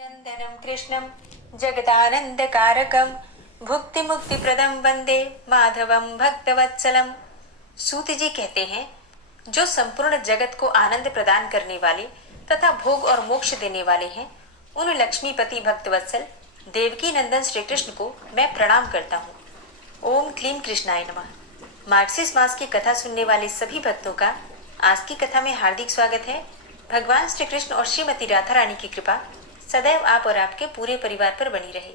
नंदनं कृष्णं जगदानंदकारकं भुक्ति मुक्ति प्रदम वंदे माधवम भक्तवत्सलम। सूत जी कहते हैं, जो संपूर्ण जगत को आनंद प्रदान करने वाले तथा भोग और मोक्ष देने वाले हैं, उन लक्ष्मीपति भक्तवत्सल देवकी नंदन श्री कृष्ण को मैं प्रणाम करता हूँ। ओम क्लीम कृष्णाय नमः। मार्गशीर्ष मास की कथा सुनने वाले सभी भक्तों का आज की कथा में हार्दिक स्वागत है। भगवान श्री कृष्ण और श्रीमती राधा रानी की कृपा सदैव आप और आपके पूरे परिवार पर बनी रहे।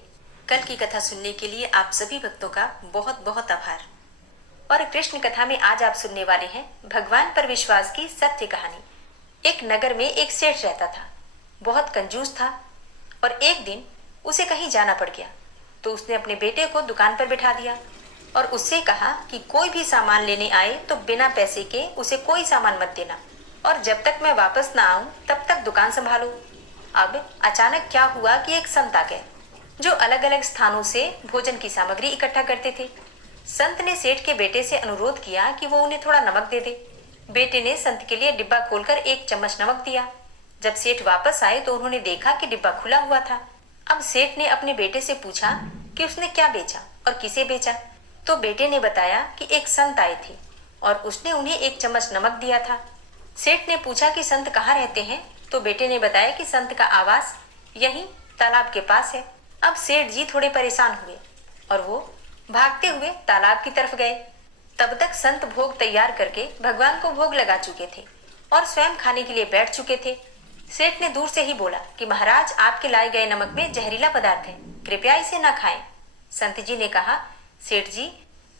कल की कथा सुनने के लिए आप सभी भक्तों का बहुत बहुत आभार। और कृष्ण कथा में आज आप सुनने वाले हैं भगवान पर विश्वास की सत्य कहानी। एक नगर में एक सेठ रहता था, बहुत कंजूस था और एक दिन उसे कहीं जाना पड़ गया तो उसने अपने बेटे को दुकान पर बिठा दिया और उससे कहा कि कोई भी सामान लेने आए तो बिना पैसे के उसे कोई सामान मत देना और जब तक मैं वापस ना आऊं तब तक दुकान संभालो। अब अचानक क्या हुआ कि एक संत आ गए जो अलग अलग स्थानों से भोजन की सामग्री इकट्ठा करते थे। संत ने सेठ के बेटे से अनुरोध किया कि वो उन्हें थोड़ा नमक दे दे। बेटे ने संत के लिए डिब्बा खोलकर एक चम्मच नमक दिया। जब सेठ वापस आए तो उन्होंने देखा कि डिब्बा खुला हुआ था। अब सेठ ने अपने बेटे से पूछा कि उसने क्या बेचा और किसे बेचा। तो बेटे ने बताया कि एक संत आए थे और उसने उन्हें एक चम्मच नमक दिया था। सेठ ने पूछा कि संत कहाँ रहते हैं, तो बेटे ने बताया कि संत का आवास यहीं तालाब के पास है। अब सेठ जी थोड़े परेशान हुए और वो भागते हुए तालाब की तरफ गए। तब तक संत भोग तैयार करके भगवान को भोग लगा चुके थे और स्वयं खाने के लिए बैठ चुके थे। सेठ ने दूर से ही बोला कि महाराज, आपके लाए गए नमक में जहरीला पदार्थ है, कृपया इसे न खाएं। संत जी ने कहा, सेठ जी,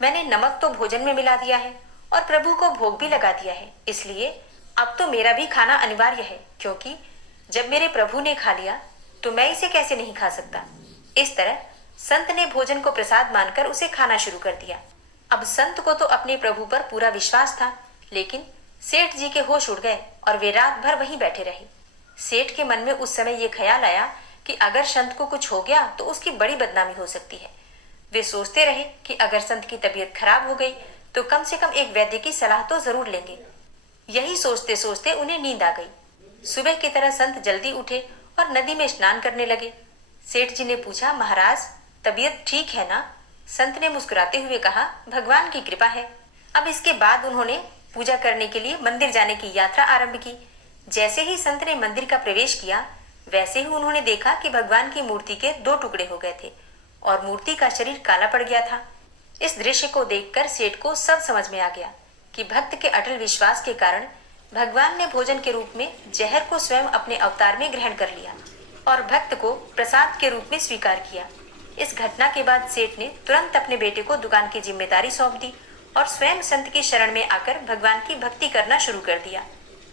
मैंने नमक तो भोजन में मिला दिया है और प्रभु को भोग भी लगा दिया है, इसलिए अब तो मेरा भी खाना अनिवार्य है, क्योंकि जब मेरे प्रभु ने खा लिया तो मैं इसे कैसे नहीं खा सकता। इस तरह संत ने भोजन को प्रसाद मानकर उसे खाना शुरू कर दिया। अब संत को तो अपने प्रभु पर पूरा विश्वास था, लेकिन सेठ जी के होश उड़ गए और वे रात भर वहीं बैठे रहे। सेठ के मन में उस समय ये ख्याल आया कि अगर संत को कुछ हो गया तो उसकी बड़ी बदनामी हो सकती है। वे सोचते रहे कि अगर संत की तबीयत खराब हो गई तो कम से कम एक वैद्य की सलाह तो जरूर लेंगे। यही सोचते सोचते उन्हें नींद आ गई। सुबह की तरह संत जल्दी उठे और नदी में स्नान करने लगे। सेठ जी ने पूछा, महाराज, तबीयत ठीक है ना? संत ने मुस्कुराते हुए कहा, भगवान की कृपा है। अब इसके बाद उन्होंने पूजा करने के लिए मंदिर जाने की यात्रा आरंभ की। जैसे ही संत ने मंदिर का प्रवेश किया, वैसे ही उन्होंने देखा कि भगवान की मूर्ति के दो टुकड़े हो गए थे और मूर्ति का शरीर काला पड़ गया था। इस दृश्य को देखकर सेठ को सब समझ में आ गया कि भक्त के अटल विश्वास के कारण भगवान ने भोजन के रूप में जहर को स्वयं अपने अवतार में ग्रहण कर लिया और भक्त को प्रसाद के रूप में स्वीकार किया। इस घटना के बाद सेठ ने तुरंत अपने बेटे को दुकान की जिम्मेदारी सौंप दी और स्वयं संत की शरण में आकर भगवान की भक्ति करना शुरू कर दिया।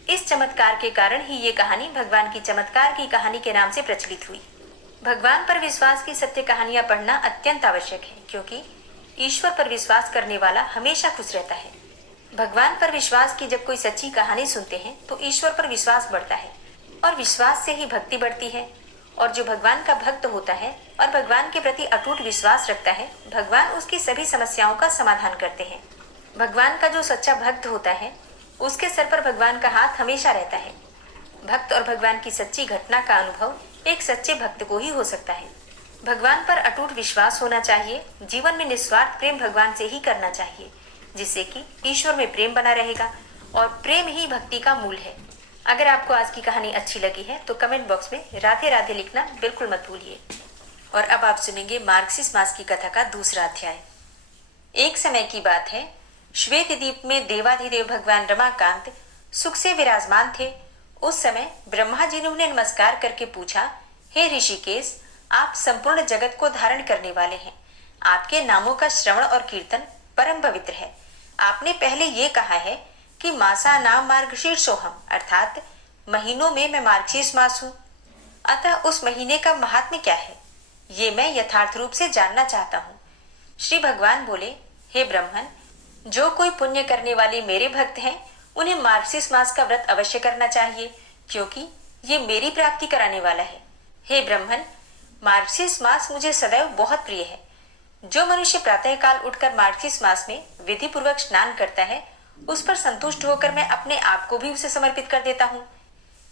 इस चमत्कार के कारण ही ये कहानी भगवान की चमत्कार की कहानी के नाम से प्रचलित हुई। भगवान पर विश्वास की सत्य कहानियां पढ़ना अत्यंत आवश्यक है, क्योंकि ईश्वर पर विश्वास करने वाला हमेशा खुश रहता है। भगवान पर विश्वास की जब कोई सच्ची कहानी सुनते हैं तो ईश्वर पर विश्वास बढ़ता है और विश्वास से ही भक्ति बढ़ती है। और जो भगवान का भक्त होता है और भगवान के प्रति अटूट विश्वास रखता है, भगवान उसकी सभी समस्याओं का समाधान करते हैं। भगवान का जो सच्चा भक्त होता है, उसके सर पर भगवान का हाथ हमेशा रहता है। भक्त और भगवान की सच्ची घटना का अनुभव एक सच्चे भक्त को ही हो सकता है। भगवान पर अटूट विश्वास होना चाहिए। जीवन में निस्वार्थ प्रेम भगवान से ही करना चाहिए, जिससे कि ईश्वर में प्रेम बना रहेगा और प्रेम ही भक्ति का मूल है। अगर आपको आज की कहानी अच्छी लगी है तो कमेंट बॉक्स में राधे राधे लिखना बिल्कुल मत भूलिए। और अब आप सुनेंगे मार्गशीर्ष मास की कथा का दूसरा अध्याय। एक समय की बात है, श्वेत द्वीप में देवाधिदेव भगवान रमाकांत सुख से विराजमान थे। उस समय ब्रह्मा जी ने उन्हें नमस्कार करके पूछा, हे ऋषिकेश, आप संपूर्ण जगत को धारण करने वाले हैं। आपके नामों का श्रवण और कीर्तन परम पवित्र है। आपने पहले ये कहा है कि मासा नाम मार्गशीर्षोहम, अर्थात महीनों में मैं मार्गशीर्ष मास हूँ। अतः उस महीने का महात्म्य क्या है, ये मैं यथार्थ रूप से जानना चाहता हूँ। श्री भगवान बोले, हे ब्रह्मन, जो कोई पुण्य करने वाले मेरे भक्त हैं, उन्हें मार्गशीर्ष मास का व्रत अवश्य करना चाहिए, क्योंकि ये मेरी प्राप्ति कराने वाला है। हे ब्रह्मन, मार्गशीर्ष मास मुझे सदैव बहुत प्रिय है। जो मनुष्य प्रातःकाल उठकर मार्गशीर्ष मास में विधि पूर्वक स्नान करता है, उस पर संतुष्ट होकर मैं अपने आप को भी उसे समर्पित कर देता हूँ।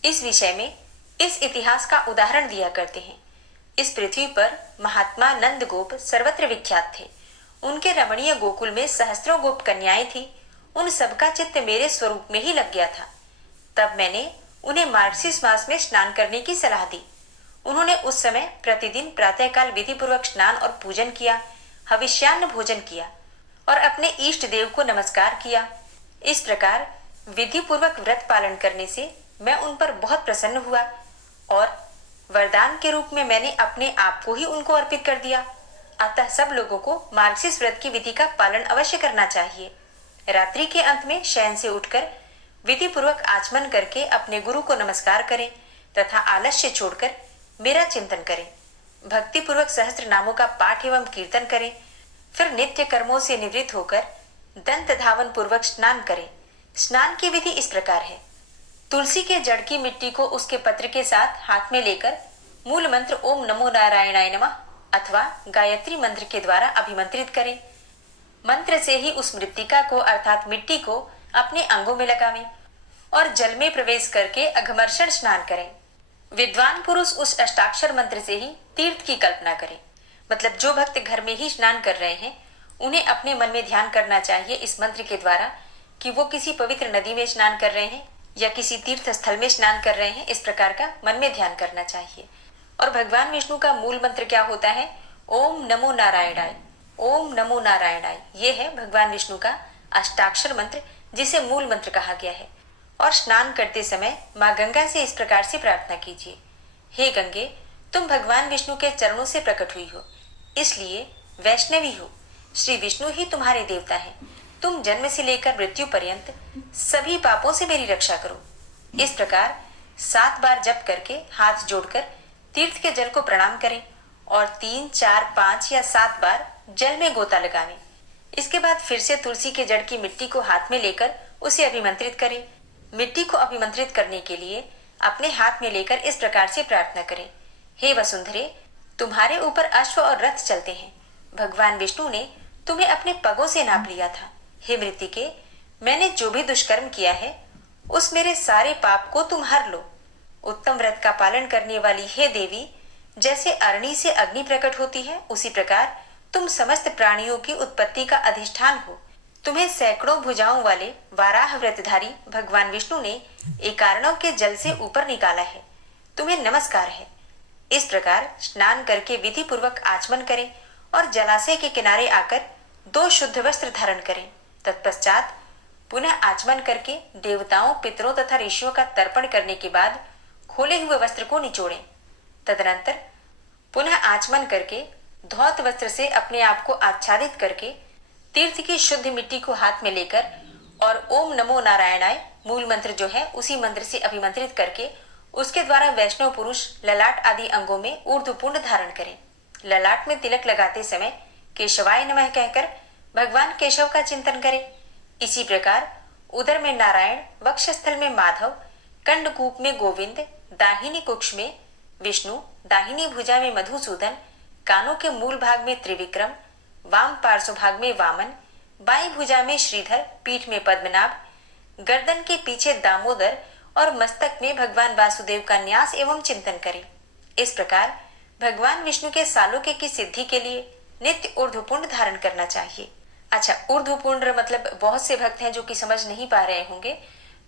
इस विषय में इस इतिहास का उदाहरण दिया करते हैं। इस पृथ्वी पर महात्मा नंद गोप सर्वत्र विख्यात थे। उनके रमणीय गोकुल में सहस्त्रों गोप कन्याएं थी। उन सबका चित्त मेरे स्वरूप में ही लग गया था। तब मैंने उन्हें मार्गशीर्ष मास में स्नान करने की सलाह दी। उन्होंने उस समय प्रतिदिन प्रातःकाल विधि पूर्वक स्नान और पूजन किया, हविष्यान्न भोजन किया और अपने इष्ट देव को नमस्कार किया। इस प्रकार विधि पूर्वक व्रत पालन करने से मैं उन पर बहुत प्रसन्न हुआ और वरदान के रूप में मैंने अपने आप को ही उनको अर्पित कर दिया। अतः सब लोगों को मार्गशीर्ष व्रत की विधि का पालन अवश्य करना चाहिए। रात्रि के अंत में शयन से उठकर विधि पूर्वक आचमन करके अपने गुरु को नमस्कार करें तथा आलस्य छोड़कर मेरा चिंतन करें। भक्ति पूर्वक सहस्त्र नामों का पाठ एवं कीर्तन करें। फिर नित्य कर्मों से निवृत्त होकर दंत धावन पूर्वक स्नान करें। स्नान की विधि इस प्रकार है। तुलसी के जड़ की मिट्टी को उसके पत्र के साथ हाथ में लेकर मूल मंत्र ओम नमो नारायणाय नमः अथवा गायत्री मंत्र के द्वारा अभिमंत्रित करें। मंत्र से ही उस मृत्तिका को अर्थात मिट्टी को अपने अंगों में लगावें और जल में प्रवेश करके अघमर्षण स्नान करें। विद्वान पुरुष उस अष्टाक्षर मंत्र से ही तीर्थ की कल्पना करें। मतलब जो भक्त घर में ही स्नान कर रहे हैं उन्हें अपने मन में ध्यान करना चाहिए इस मंत्र के द्वारा कि वो किसी पवित्र नदी में स्नान कर रहे हैं या किसी तीर्थ स्थल में स्नान कर रहे हैं। इस प्रकार का मन में ध्यान करना चाहिए। और भगवान विष्णु का मूल मंत्र क्या होता है? ओम नमो नारायणाय। ओम नमो नारायणाय ये है भगवान विष्णु का अष्टाक्षर मंत्र, जिसे मूल मंत्र कहा गया है। और स्नान करते समय माँ गंगा से इस प्रकार से प्रार्थना कीजिए, हे गंगे, तुम भगवान विष्णु के चरणों से प्रकट हुई हो, इसलिए वैष्णवी हो। श्री विष्णु ही तुम्हारे देवता हैं। तुम जन्म से लेकर मृत्यु पर्यंत सभी पापों से मेरी रक्षा करो। इस प्रकार 7 बार जप करके हाथ जोड़कर तीर्थ के जल को प्रणाम करें और 3, 4, 5 या 7 बार जल में गोता लगावें। इसके बाद फिर से तुलसी के जड़ की मिट्टी को हाथ में लेकर उसे अभिमंत्रित करें। मिट्टी को अभिमंत्रित करने के लिए अपने हाथ में लेकर इस प्रकार से प्रार्थना करें, हे वसुंधरे, तुम्हारे ऊपर अश्व और रथ चलते हैं। भगवान विष्णु ने तुम्हें अपने पगों से नाप लिया था। हे मृत्तिके, मैंने जो भी दुष्कर्म किया है उस मेरे सारे पाप को तुम हर लो। उत्तम व्रत का पालन करने वाली हे देवी, जैसे अरणी से अग्नि प्रकट होती है उसी प्रकार तुम समस्त प्राणियों की उत्पत्ति का अधिष्ठान हो। तुम्हें सैकड़ों भुजाओं वाले वाराह व्रतधारी भगवान विष्णु ने एकारणों के जल से ऊपर निकाला है। तुम्हें नमस्कार है। इस प्रकार स्नान करके विधि पूर्वक आचमन करें और जलाशय के किनारे आकर 2 शुद्ध वस्त्र धारण करें। तत्पश्चात पुनः आचमन करके देवताओं, पितरों तथा ऋषियों का तर्पण करने के बाद खोले हुए वस्त्र को निचोड़ें। तदनंतर पुनः आचमन करके धौत वस्त्र से अपने आप को आच्छादित करके तीर्थ की शुद्ध मिट्टी को हाथ में लेकर और ओम नमो नारायणाय मूल मंत्र जो है उसी मंत्र से अभिमंत्रित करके उसके द्वारा वैष्णव पुरुष ललाट आदि अंगों में ऊर्ध्वपुंड धारण करें। ललाट में तिलक लगाते समय केशवाय नमः कहकर भगवान केशव का चिंतन करें। इसी प्रकार उदर में नारायण, वक्षस्थल में माधव, कंडकूप में गोविंद, दाहिनी कुक्ष में विष्णु, दाहिनी भुजा में मधुसूदन, कानों के मूल भाग में त्रिविक्रम, वाम पार्श्व भाग में वामन, बाई भुजा में श्रीधर, पीठ में पद्मनाभ, गर्दन के पीछे दामोदर और मस्तक में भगवान वासुदेव का न्यास एवं चिंतन करें। इस प्रकार भगवान विष्णु के सालोक्य की सिद्धि के लिए नित्य ऊर्ध्वपुंड धारण करना चाहिए। अच्छा, ऊर्ध्वपुंड मतलब बहुत से भक्त हैं जो कि समझ नहीं पा रहे होंगे,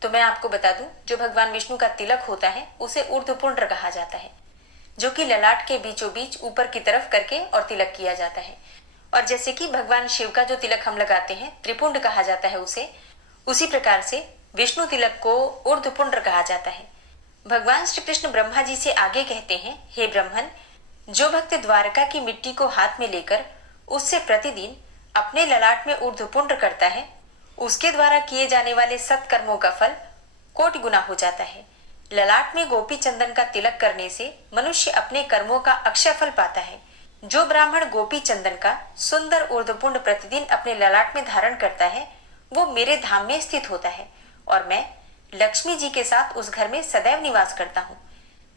तो मैं आपको बता दूं, जो भगवान विष्णु का तिलक होता है उसे ऊर्ध्वपुंड कहा जाता है, जो कि ललाट के बीचों बीच ऊपर की तरफ करके और तिलक किया जाता है। और जैसे कि भगवान शिव का जो तिलक हम लगाते हैं त्रिपुंड कहा जाता है उसे, उसी प्रकार से विष्णु तिलक को ऊर्ध्वपुंड कहा जाता है। भगवान श्री कृष्ण ब्रह्मा जी से आगे कहते हैं, हे ब्रह्मन, जो भक्त द्वारका की मिट्टी को हाथ में लेकर उससे प्रतिदिन अपने ललाट में ऊर्ध्वपुंड करता है, उसके द्वारा किए जाने वाले सत्कर्मों का फल कोटि गुना हो जाता है। ललाट में गोपी चंदन का तिलक करने से मनुष्य अपने कर्मों का अक्षय फल पाता है। जो ब्राह्मण गोपी चंदन का सुंदर ऊर्ध्वपुंड प्रतिदिन अपने ललाट में धारण करता है वो मेरे धाम में स्थित होता है और मैं लक्ष्मी जी के साथ उस घर में सदैव निवास करता हूँ।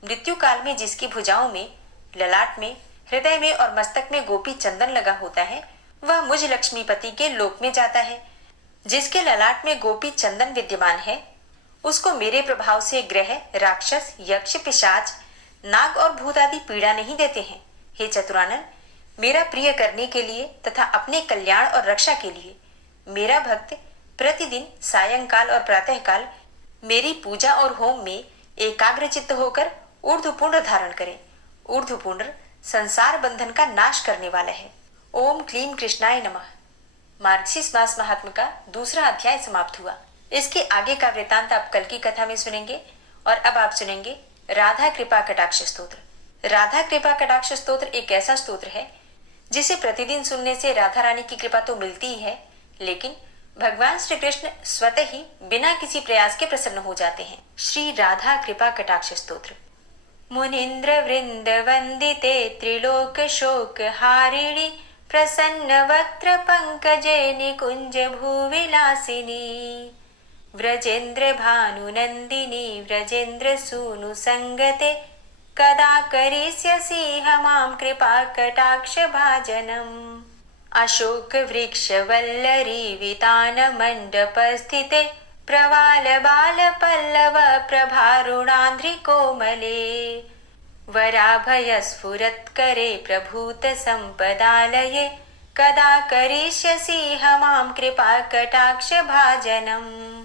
मृत्यु काल में जिसकी भुजाओं में, ललाट में, हृदय में और मस्तक में गोपी चंदन लगा होता है वह मुझ लक्ष्मीपति के लोक में जाता है। जिसके ललाट में गोपी चंदन विद्यमान है उसको मेरे प्रभाव से ग्रह, राक्षस, यक्ष, पिशाच, नाग और भूत आदि पीड़ा नहीं देते हैं। हे चतुरानन, मेरा प्रिय करने के लिए तथा अपने कल्याण और रक्षा के लिए मेरा भक्त प्रतिदिन सायंकाल और प्रातःकाल मेरी पूजा और होम में एकाग्रचित्त होकर ऊर्ध्वपुंड धारण करे। ऊर्ध्वपुंड संसार बंधन का नाश करने वाला है। ओम क्लीम कृष्णाय नमः। मार्गशीर्ष मास महात्म्य का दूसरा अध्याय समाप्त हुआ। इसके आगे का वृतांत आप कल की कथा में सुनेंगे। और अब आप सुनेंगे राधा कृपा कटाक्ष स्तोत्र। राधा कृपा कटाक्ष स्तोत्र एक ऐसा स्तोत्र है जिसे प्रतिदिन सुनने से राधा रानी की कृपा तो मिलती ही है, लेकिन भगवान श्री कृष्ण स्वतः ही बिना किसी प्रयास के प्रसन्न हो जाते हैं। श्री राधा कृपा कटाक्ष स्तोत्र। मुनीन्द्र वृंद वंदिते त्रिलोक शोक हारिणी प्रसन्न वक्त्र पंकजे निकुंज भूविलासिनी व्रजेन्द्र भानुनंदिनी व्रजेन्द्र सूनु संगते कदा करिष्यसि हमां कृपा कटाक्ष भाजनम्। अशोक वृक्ष वल्लरी वितान मंडप स्थिते प्रवाल बाल पल्लव प्रभारुणांध्रि कोमले वराभय स्फुरत्करे प्रभूत संपदालये कदा करिष्यसि हमां कृपा कटाक्ष भाजनम्।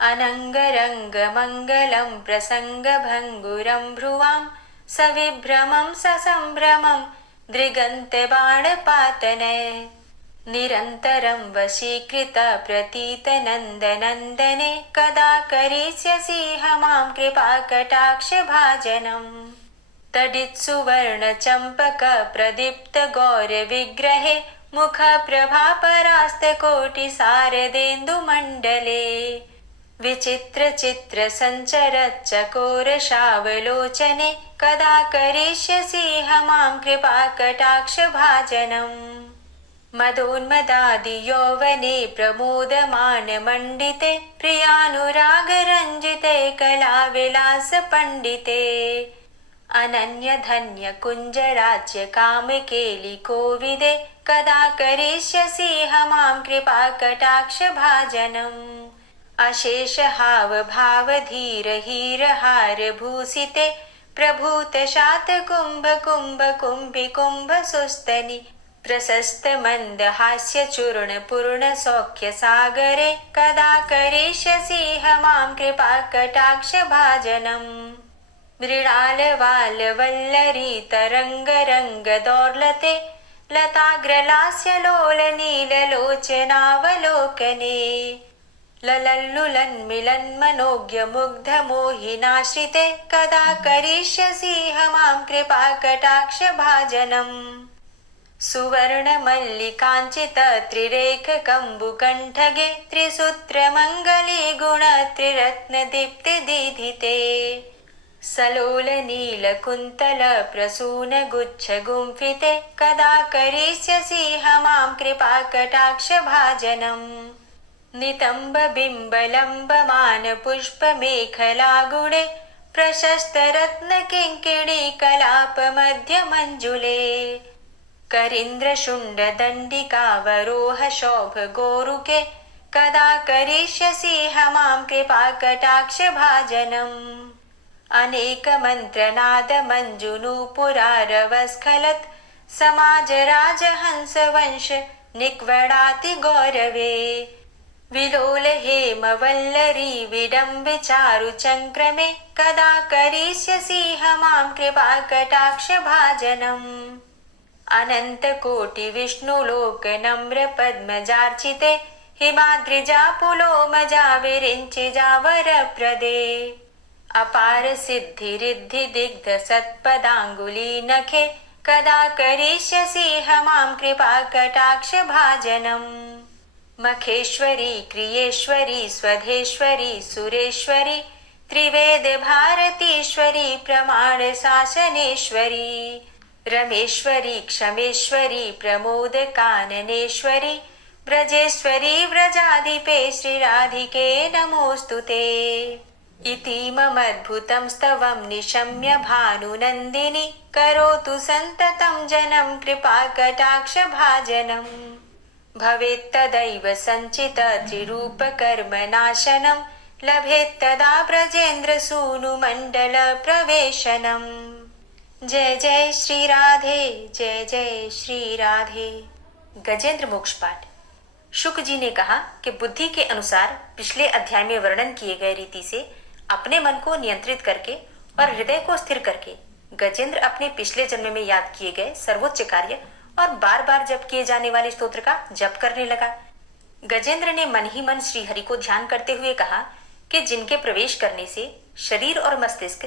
अनंगरंग मंगलम प्रसंग भंगुरं भ्रुवां सविभ्रमं ससंभ्रमं दृगंत बाणपातनय निरन्तरं वशीकृत प्रतीत नन्दनन्दने कदा करिष्यसि हमां कृपा कटाक्ष भाजनम्। तडित्सुवर्ण चंपक प्रदीप्त गौर विग्रहे मुख प्रभा परास्त कोटि शारदेन्दु मंडले विचित्र चित्र संचर चकोर शावलोचने कदा करिष्यसि हमां कृपा कटाक्ष भाजनम्। मदोन्मदादि यौवने प्रमोदमान मंडिते प्रियानुराग रंजिते कला विलास पंडिते अनन्य धन्य कुंज राज्य काम केलि कोविदे कदा करिष्यसि हमां कृपा कटाक्ष भाजनम्। अशेष हाव भाव धीर हीर हार भूषिते प्रभूत शात कुंभ कुंभ कुंभि कुंभ सुस्तनि प्रशस्त मंद हास्य चूर्ण पूर्ण सौख्य सागरे कदा करिष्यसि हमां कृपा कटाक्ष भाजनम्। मृणाल वाल वल्लरी तरंग रंग दौर्लते लताग्रलास्य लोल नील लोचनावलोकने ललल्लुलन्मिलन् मनोज्ञ मुग्ध मोहिनाश्रिते कदा करिष्यसि हमां कृपा कटाक्ष भाजनम्। सुवर्ण मल्लिकाञ्चित त्रिरेख कम्बुकण्ठगे त्रिसूत्र मङ्गली गुण त्रिरत्न दीप्ति दीधिते सलोल नील कुन्तल प्रसून गुच्छ गुंफिते कदा करिष्यसि हमां कृपा कटाक्ष भाजनम्। नितंब बिंब लंबमान पुष्प मेखला गुणे प्रशस्त रत्न किंकिणी कलाप मध्य मंजुले करींद्र शुंड दंडिकावरोह शोभ गोरुके कदा करिष्यसि हमां कृपा कटाक्ष भाजनम्। अनेक मंत्र नाद मंजुनूपुरारवस्खलत् समाज राज हंस वंश निक्वणाति गौरवे विलोल हेम वल्लरी विडम्ब चारु चंक्रमे कदा करिष्यसि हमां कृपा कटाक्ष भाजनम्। अनंत कोटि विष्णुलोक नम्र पद्मजार्चिते हिमाद्रिजा पुलोमजा विरिञ्चिजा वरप्रदे अपार सिद्धि रिद्धि दिग्ध सत्पदांगुली नखे कदा करिष्यसि हमां कृपा कटाक्ष भाजनम्। मखेश्वरी क्रियेश्वरी स्वधेश्वरी सुरेश्वरी त्रिवेद भारतीश्वरी प्रमाण शासनेश्वरी रमेश्वरी क्षमेश्वरी प्रमोद काननेश्वरी ब्रजेश्वरी व्रजाधिपे श्रीराधिके नमोस्तुते। इतीममद्भुतं स्तवं निशम्य भानुनन्दिनी करोतु सन्ततं जनं कृपा कटाक्ष भाजनम्। भवेत्तदैव सञ्चित त्रिरूप कर्म नाशनं लभेत्तदा ब्रजेन्द्र सूनु मंडल प्रवेशनम। जय जय श्री राधे, जय जय श्री राधे। गजेंद्र मोक्ष पाठ। शुक जी ने कहा कि बुद्धि के अनुसार पिछले अध्याय में वर्णन किए गए रीति से अपने मन को नियंत्रित करके और हृदय को स्थिर करके गजेंद्र अपने पिछले जन्म में याद किए गए सर्वोच्च कार्य और बार बार जप किए जाने वाले स्तोत्र का जप करने लगा। गजेंद्र ने मन ही मन श्री हरि को ध्यान करते हुए कहा कि जिनके प्रवेश करने से शरीर और मस्तिष्क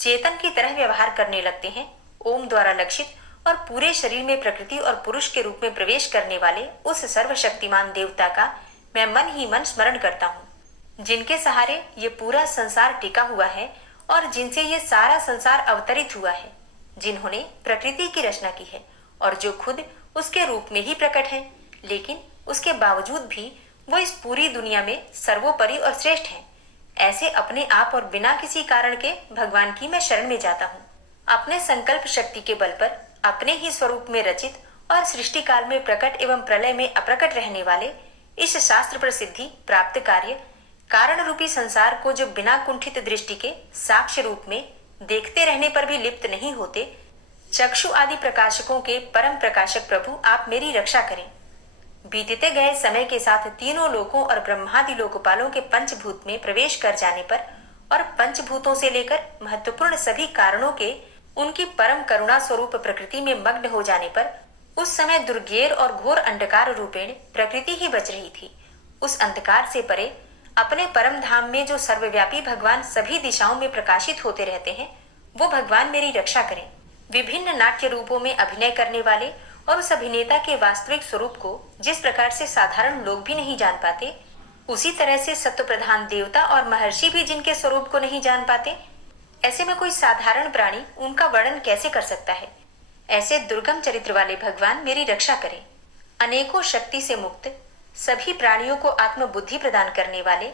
चेतन की तरह व्यवहार करने लगते हैं, ओम द्वारा लक्षित और पूरे शरीर में प्रकृति और पुरुष के रूप में प्रवेश करने वाले उस सर्वशक्तिमान देवता का मैं मन ही मन स्मरण करता हूँ, जिनके सहारे ये पूरा संसार टिका हुआ है और जिनसे ये सारा संसार अवतरित हुआ है, जिन्होंने प्रकृति की रचना की है और जो खुद उसके रूप में ही प्रकट है, लेकिन उसके बावजूद भी वो इस पूरी दुनिया में सर्वोपरि और श्रेष्ठ हैं। ऐसे अपने आप और बिना किसी कारण के भगवान की मैं शरण में जाता हूँ। अपने संकल्प शक्ति के बल पर अपने ही स्वरूप में रचित और सृष्टि काल में प्रकट एवं प्रलय में अप्रकट रहने वाले इस शास्त्र प्रसिद्धि प्राप्त कार्य कारण रूपी संसार को जो बिना कुंठित दृष्टि के साक्ष्य रूप में देखते रहने पर भी लिप्त नहीं होते, चक्षु आदि प्रकाशकों के परम प्रकाशक प्रभु आप मेरी रक्षा करें। बीतते गए समय के साथ तीनों लोकों और ब्रह्मादि लोकपालों के पंचभूत में प्रवेश कर जाने पर और पंचभूतों से लेकर महत्वपूर्ण सभी कारणों के उनकी परम करुणा स्वरूप प्रकृति में मग्न हो जाने पर उस समय दुर्गेर और घोर अंधकार रूपेण प्रकृति ही बच रही थी। उस अंधकार से परे अपने परम धाम में जो सर्वव्यापी भगवान सभी दिशाओं में प्रकाशित होते रहते हैं, वो भगवान मेरी रक्षा करें। विभिन्न नाट्य रूपों में अभिनय करने वाले और उस अभिनेता के वास्तविक स्वरूप को जिस प्रकार से साधारण लोग भी नहीं जान पाते, उसी तरह से सत्व प्रधान देवता और महर्षि भी जिनके स्वरूप को नहीं जान पाते, ऐसे में कोई साधारण प्राणी उनका वर्णन कैसे कर सकता है। ऐसे दुर्गम चरित्र वाले भगवान मेरी रक्षा करें। अनेकों शक्ति से मुक्त, सभी प्राणियों को आत्मबुद्धि प्रदान करने वाले,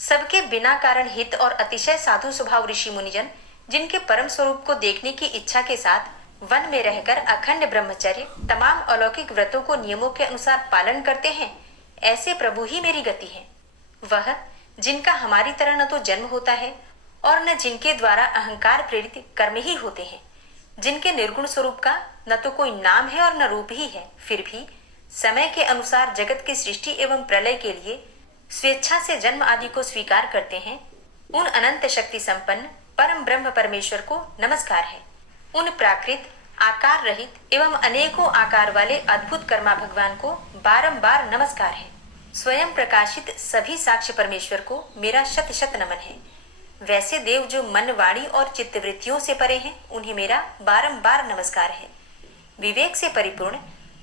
सबके बिना कारण हित और अतिशय साधु स्वभाव ऋषि मुनिजन जिनके परम स्वरूप को देखने की इच्छा के साथ वन में रहकर अखंड ब्रह्मचर्य तमाम अलौकिक व्रतों को नियमों के अनुसार पालन करते हैं, ऐसे प्रभु ही मेरी गति है। वह जिनका हमारी तरह न तो जन्म होता है और न जिनके द्वारा अहंकार प्रेरित कर्म ही होते हैं, जिनके निर्गुण स्वरूप का न तो कोई नाम है और न रूप ही है, फिर भी समय के अनुसार जगत की सृष्टि एवं प्रलय के लिए स्वेच्छा से जन्म आदि को स्वीकार करते हैं, उन अनंत शक्ति संपन्न परम ब्रह्म परमेश्वर को नमस्कार है। उन प्राकृत आकार रहित एवं अनेकों आकार वाले अद्भुत कर्मा भगवान को बारंबार नमस्कार है। स्वयं प्रकाशित सभी साक्ष्य परमेश्वर को मेरा शत शत नमन है। वैसे देव जो मन वाणी और चित्तवृत्तियों से परे हैं, उन्हें मेरा बारंबार नमस्कार है। विवेक से परिपूर्ण,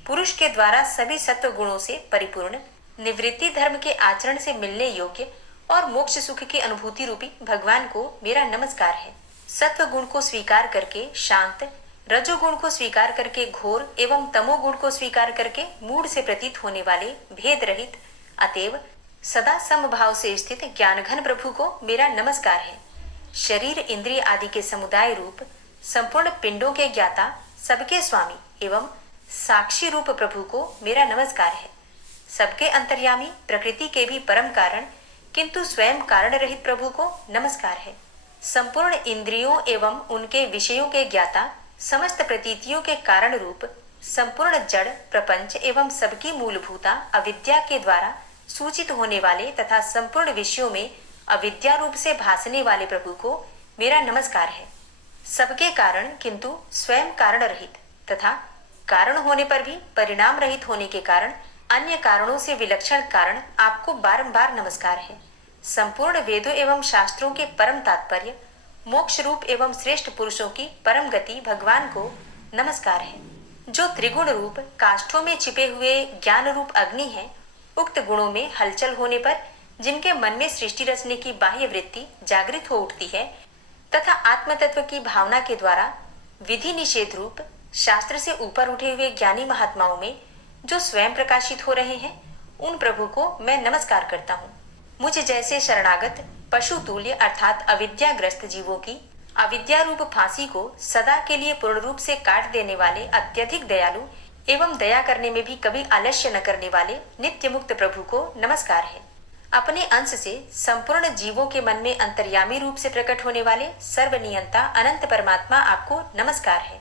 पुरुष के द्वारा सभी सत्व गुणों से परिपूर्ण, निवृत्ति धर्म के आचरण से मिलने योग्य और मोक्ष सुख की अनुभूति रूपी भगवान को मेरा नमस्कार है। सत्व गुण को स्वीकार करके शांत, रजोगुण को स्वीकार करके घोर एवं तमोगुण को स्वीकार करके मूढ़ से प्रतीत होने वाले भेद रहित, अतएव सदा समभाव से स्थित ज्ञानघन प्रभु को मेरा नमस्कार है। शरीर इंद्रिय आदि के समुदाय रूप संपूर्ण पिंडों के ज्ञाता, सबके स्वामी एवं साक्षी रूप प्रभु को मेरा नमस्कार है। सबके अंतर्यामी, प्रकृति के भी परम कारण किंतु स्वयं कारण रहित प्रभु को नमस्कार है। संपूर्ण इंद्रियों एवं उनके विषयों के ज्ञाता, समस्त प्रतीतियों के कारण रूप संपूर्ण जड़ प्रपंच एवं सबकी मूलभूता अविद्या के द्वारा सूचित होने वाले तथा संपूर्ण विषयों में अविद्या रूप से भासने वाले प्रभु को मेरा नमस्कार है। सबके कारण किंतु स्वयं कारण रहित तथा कारण होने पर भी परिणाम रहित होने के कारण अन्य कारणों से विलक्षण कारण आपको बारंबार नमस्कार है। संपूर्ण वेदों एवं शास्त्रों के परम तात्पर्य, मोक्ष रूप एवं श्रेष्ठ पुरुषों की परम गति भगवान को नमस्कार है। जो त्रिगुण रूप काष्ठों में छिपे हुए ज्ञान रूप अग्नि है, उक्त गुणों में हलचल होने पर जिनके मन में सृष्टि रचने की बाह्य वृत्ति जागृत हो उठती है तथा आत्म तत्व की भावना के द्वारा विधि निषेध रूप शास्त्र से ऊपर उठे हुए ज्ञानी महात्माओं में जो स्वयं प्रकाशित हो रहे हैं, उन प्रभु को मैं नमस्कार करता हूँ। मुझ जैसे शरणागत पशु तुल्य अर्थात अविद्याग्रस्त जीवों की अविद्या रूप फांसी को सदा के लिए पूर्ण रूप से काट देने वाले अत्यधिक दयालु एवं दया करने में भी कभी आलस्य न करने वाले नित्य मुक्त प्रभु को नमस्कार है। अपने अंश से संपूर्ण जीवों के मन में अंतर्यामी रूप से प्रकट होने वाले सर्वनियंता अनंत परमात्मा आपको नमस्कार है।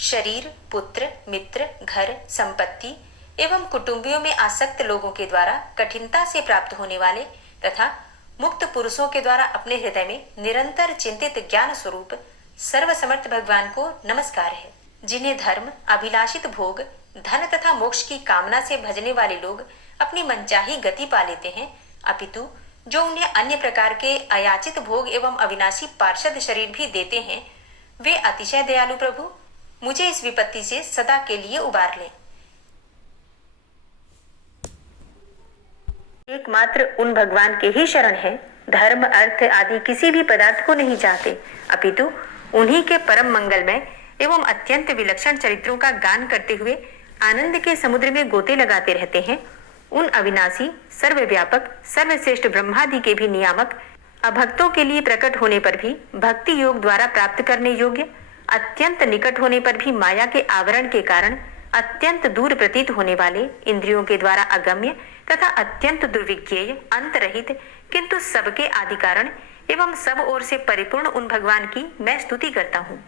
शरीर, पुत्र, मित्र, घर, संपत्ति एवं कुटुंबियों में आसक्त लोगों के द्वारा कठिनता से प्राप्त होने वाले तथा मुक्त पुरुषों के द्वारा अपने हृदय में निरंतर चिंतित ज्ञान स्वरूप सर्वसमर्थ भगवान को नमस्कार है। जिन्हें धर्म, अभिलाषित भोग, धन तथा मोक्ष की कामना से भजने वाले लोग अपनी मनचाही गति पा लेते हैं, अपितु जो उन्हें अन्य प्रकार के अयाचित भोग एवं अविनाशी पार्षद शरीर भी देते हैं, वे अतिशय दयालु प्रभु मुझे इस विपत्ति से सदा के लिए उबार लें। एकमात्र उन भगवान के ही शरण है, धर्म, अर्थ आदि किसी भी पदार्थ को नहीं चाहते, अपितु उन्हीं के परम मंगलमय एवं अत्यंत विलक्षण चरित्रों का गान करते हुए आनंद के समुद्र में गोते लगाते रहते हैं। उन अविनाशी, सर्वव्यापक, सर्वश्रेष्ठ ब्रह्मादि के भी नियामक, अभक्तों के लिए प्रकट होने पर भी भक्ति योग द्वारा प्राप्त करने योग्य, अत्यंत निकट होने पर भी माया के आवरण के कारण अत्यंत दूर प्रतीत होने वाले, इंद्रियों के द्वारा अगम्य तथा अत्यंत दुर्विज्ञेय, अंतरहित किंतु सबके आदि कारण एवं सब ओर से परिपूर्ण उन भगवान की मैं स्तुति करता हूँ।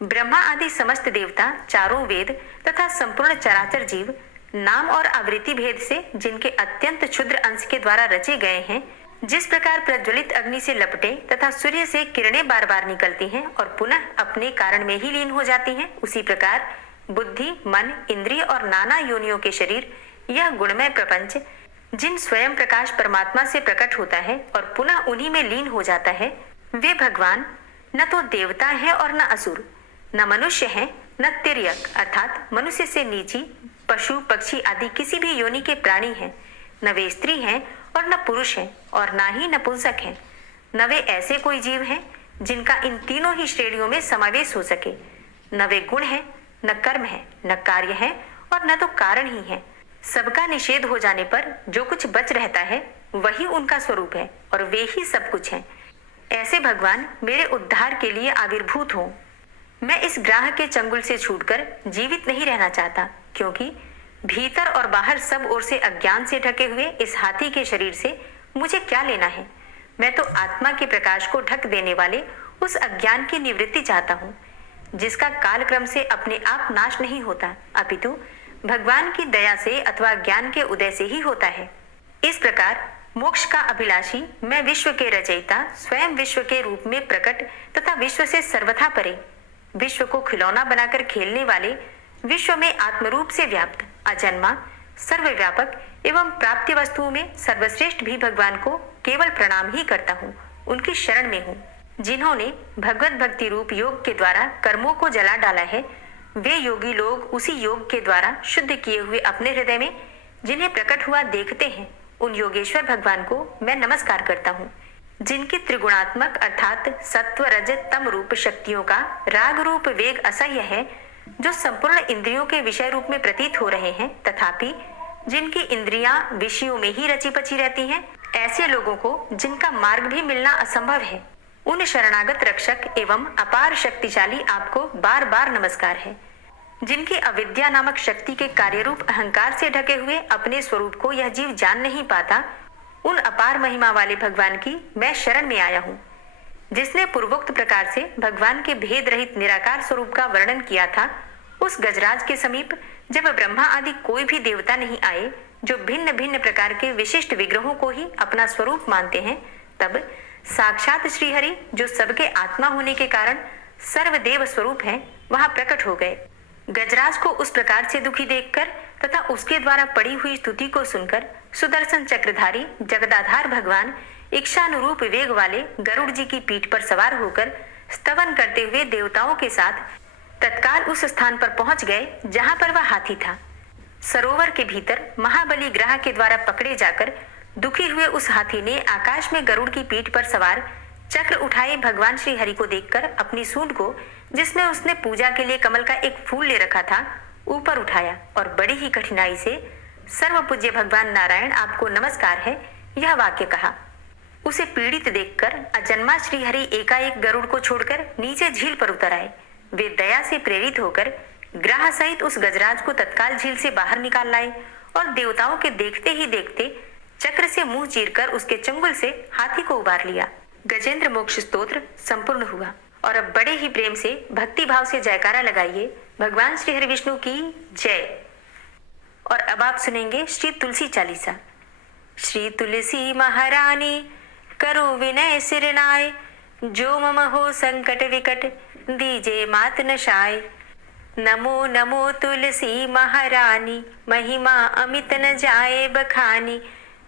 ब्रह्मा आदि समस्त देवता, चारों वेद तथा संपूर्ण चराचर जीव नाम और आवृत्ति भेद से जिनके अत्यंत क्षुद्र अंश के द्वारा रचे गए हैं, जिस प्रकार प्रज्वलित अग्नि से लपटे तथा सूर्य से किरणें बार बार निकलती हैं और पुनः अपने कारण में ही लीन हो जाती हैं, उसी प्रकार बुद्धि, मन, इंद्रिय और नाना योनियों के शरीर, यह गुणमय प्रपंच जिन स्वयं प्रकाश परमात्मा से प्रकट होता है और पुनः उन्हीं में लीन हो जाता है, वे भगवान न तो देवता है और न असुर, न मनुष्य है न तिर्यक अर्थात मनुष्य से नीची, पशु, पक्षी आदि किसी भी योनि के प्राणी हैं, न वे स्त्री हैं और न पुरुष हैं और न ही नपुंसक हैं, न वे ऐसे कोई जीव हैं जिनका इन तीनों ही श्रेणियों में समावेश हो सके, न वे गुण है, न कर्म है, न कार्य है और न तो कारण ही है। सबका निषेध हो जाने पर जो कुछ बच रहता है वही उनका स्वरूप है और वे ही सब कुछ हैं। ऐसे भगवान मेरे उद्धार के लिए आविर्भूत हों। मैं इस ग्राह के चंगुल से छूटकर जीवित नहीं रहना चाहता, क्योंकि भीतर और बाहर सब ओर से अज्ञान से ढके हुए इस हाथी के शरीर से मुझे क्या लेना है। मैं तो आत्मा के प्रकाश को ढक देने वाले उस अज्ञान की निवृत्ति चाहता हूँ, जिसका कालक्रम से अपने आप नाश नहीं होता, अपितु भगवान की दया से अथवा ज्ञान के उदय से ही होता है। इस प्रकार मोक्ष का अभिलाषी मैं विश्व के रचयिता, स्वयं विश्व के रूप में प्रकट तथा विश्व से सर्वथा परे, विश्व को खिलौना बनाकर खेलने वाले, विश्व में आत्मरूप से व्याप्त, अजन्मा, सर्वव्यापक एवं प्राप्ति वस्तुओं में सर्वश्रेष्ठ भी भगवान को केवल प्रणाम ही करता हूँ, उनकी शरण में हूँ। जिन्होंने भगवत भक्ति रूप योग के द्वारा कर्मों को जला डाला है, वे योगी लोग उसी योग के द्वारा शुद्ध किए हुए अपने हृदय में जिन्हें प्रकट हुआ देखते हैं, उन योगेश्वर भगवान को मैं नमस्कार करता हूँ। जिनकी त्रिगुणात्मक अर्थात सत्व, रज, तम रूप शक्तियों का राग रूप वेग असह्य है, जो संपूर्ण इंद्रियों के विषय रूप में प्रतीत हो रहे हैं, तथापि जिनकी इंद्रियां विषयों में ही रची पची रहती हैं, ऐसे लोगों को जिनका मार्ग भी मिलना असंभव है, उन शरणागत रक्षक एवं अपार शक्तिशाली आपको बार बार नमस्कार है। जिनकी अविद्या नामक शक्ति के कार्यरूप अहंकार से ढके हुए अपने स्वरूप को यह जीव जान नहीं पाता, उन अपार महिमा वाले भगवान की मैं शरण में आया हूँ। जिसने पूर्वोक्त प्रकार से भगवान के भेद रहित निराकार स्वरूप का वर्णन किया था, उस गजराज के समीप जब ब्रह्मा आदि कोई भी देवता नहीं आए, जो भिन्न भिन्न प्रकार के विशिष्ट विग्रहों को ही अपना स्वरूप मानते हैं, तब साक्षात श्रीहरि, जो सबके आत्मा होने के कारण सर्वदेव स्वरूप हैं, वहां प्रकट हो गए। गजराज को उस प्रकार से दुखी देखकर तथा उसके द्वारा पड़ी हुई स्तुति को सुनकर सुदर्शन चक्रधारी जगदाधार भगवान इच्छानुरूप वेग वाले गरुड़ जी की पीठ पर सवार होकर स्तवन करते हुए देवताओं के साथ तत्काल उस स्थान पर पहुंच गए जहां पर वह हाथी था। सरोवर के भीतर महाबली ग्रह के द्वारा पकड़े जाकर दुखी हुए उस हाथी ने आकाश में गरुड़ की पीठ पर सवार चक्र उठाए भगवान श्री हरि को देखकर अपनी सूंड को, जिसमें उसने पूजा के लिए कमल का एक फूल ले रखा था, ऊपर उठाया और बड़ी ही कठिनाई से सर्व पूज्य भगवान नारायण आपको नमस्कार है, यह वाक्य कहा। उसे पीड़ित देखकर अजन्मा श्री हरि एकाएक गरुड़ को छोड़कर नीचे झील पर उतर आए। वे दया से प्रेरित होकर ग्राह सहित उस गजराज को तत्काल झील से बाहर निकाल लाए और देवताओं के देखते ही देखते चक्र से मुंह चीरकर उसके चंगुल से हाथी को उबार लिया। गजेंद्र मोक्ष स्तोत्र संपूर्ण हुआ। और अब बड़े ही प्रेम से भक्ति भाव से जयकारा लगाइए भगवान श्री हरि विष्णु की जय। और अब आप सुनेंगे श्री तुलसी चालीसा। श्री तुलसी महारानी करो विनय सिरनाय, जो मम हो संकट विकट दीजे मात नशाय। नमो नमो तुलसी महारानी, महिमा अमित न जाए बखानी।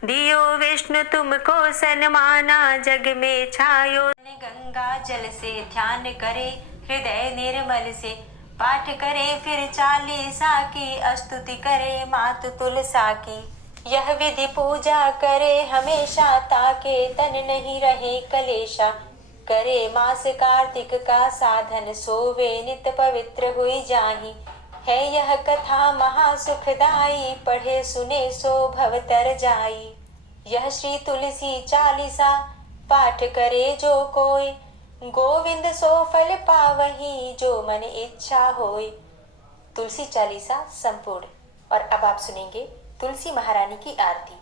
दियो विष्णु तुमको सन्माना, जग में छायो गंगा जल से। ध्यान करे हृदय निर्मल से, पाठ करे फिर चालीसा की। स्तुति करे मात तुलसा की, यह विधि पूजा करे हमेशा। ताके तन नहीं रहे कलेशा, करे मास कार्तिक का साधन। सोवे नित पवित्र हुई जाहि, है यह कथा महासुखदाई। पढ़े सुने सो भव तर जाई, यह श्री तुलसी चालीसा। पाठ करे जो कोई, गोविंद सो फल पावही। जो मन इच्छा होय। तुलसी चालीसा संपूर्ण। और अब आप सुनेंगे तुलसी महारानी की आरती।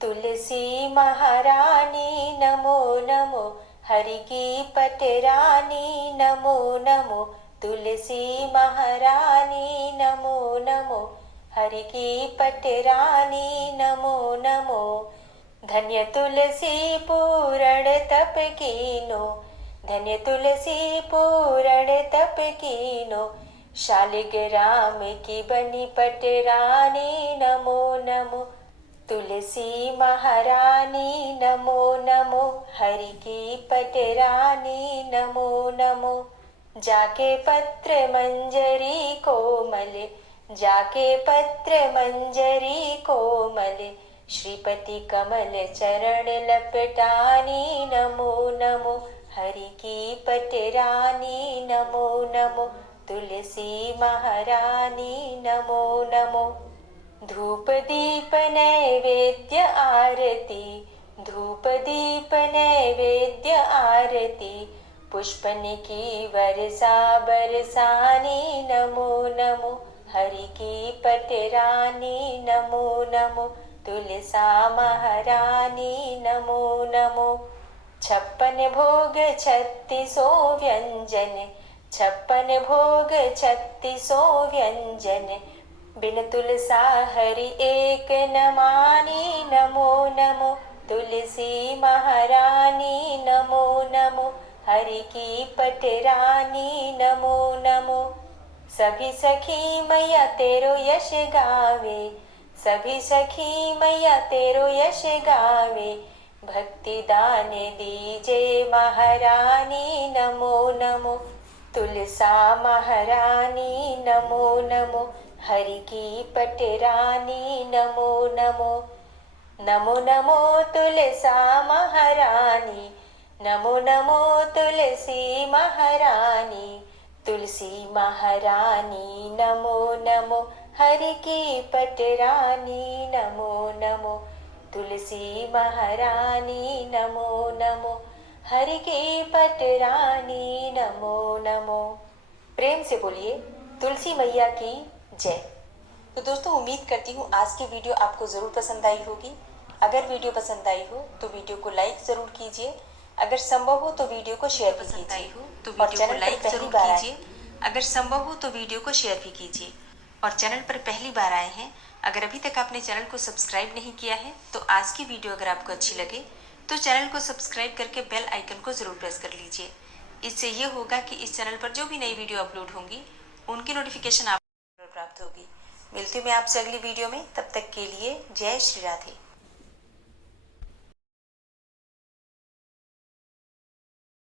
तुलसी महारानी नमो नमो, हरि की पटरानी नमो नमो। तुलसी महारानी नमो नमो, हरि की पटरानी नमो नमो। धन्य तुलसी पूरण तप कीनो, धन्य तुलसी पूरण तप कीनो। शालिग्राम की बनी पटरानी नमो नमो। तुलसी महारानी नमो नमो, हरि की पटरानी नमो नमो। जाके पत्र मंजरी कोमल, जाके पत्र मंजरी कोमल। श्रीपति कमल चरण लपटानी नमो नमो, हरि की पटरानी नमो नमो। तुलसी महारानी नमो नमो। धूप दीप नैवेद्य आरती, धूप दीप नैवेद्य आरती। पुष्पन की वर्षा बरसानी नमो नमो, हरि की पटरानी नमो नमो। तुलसा महारानी नमो नमो। 56 भोग 36 व्यंजन, 56 भोग 36 व्यंजन। बिन तुलसा हरि एक न मानी नमो नमो। तुलसी महारानी नमो नमो, हरि की पटरानी नमो नमो। सभी सखी मैया तेरो यश गावे, सभी सखी मैया तेरो यश गावे। भक्ति दान दीजे महारानी नमो नमो। तुलसा महारानी नमो नमो, हरि की पटरानी नमो नमो। नमो नमो तुलसा महारानी, नमो नमो तुलसी महारानी। तुलसी महारानी नमो नमो, हरि की पटरानी नमो नमो। तुलसी महारानी नमो नमो, हरि की पटरानी नमो नमो। प्रेम से बोलिए तुलसी मैया की जय। तो दोस्तों उम्मीद करती हूँ आज की वीडियो आपको ज़रूर पसंद आई होगी। अगर वीडियो पसंद आई हो तो वीडियो को लाइक ज़रूर कीजिए। अगर संभव हो तो वीडियो को शेयर भी कीजिए और चैनल पर पहली बार कीजिए। अगर संभव हो तो वीडियो को शेयर भी कीजिए और चैनल पर पहली बार आए हैं, अगर अभी तक आपने चैनल को सब्सक्राइब नहीं किया है तो आज की वीडियो अगर आपको अच्छी लगे तो चैनल को सब्सक्राइब करके बेल आइकन को ज़रूर प्रेस कर लीजिए। इससे ये होगा कि इस चैनल पर जो भी नई वीडियो अपलोड होंगी उनकी नोटिफिकेशन आपको प्राप्त होगी। मिलती हूँ मैं आपसे अगली वीडियो में, तब तक के लिए जय श्री राधे।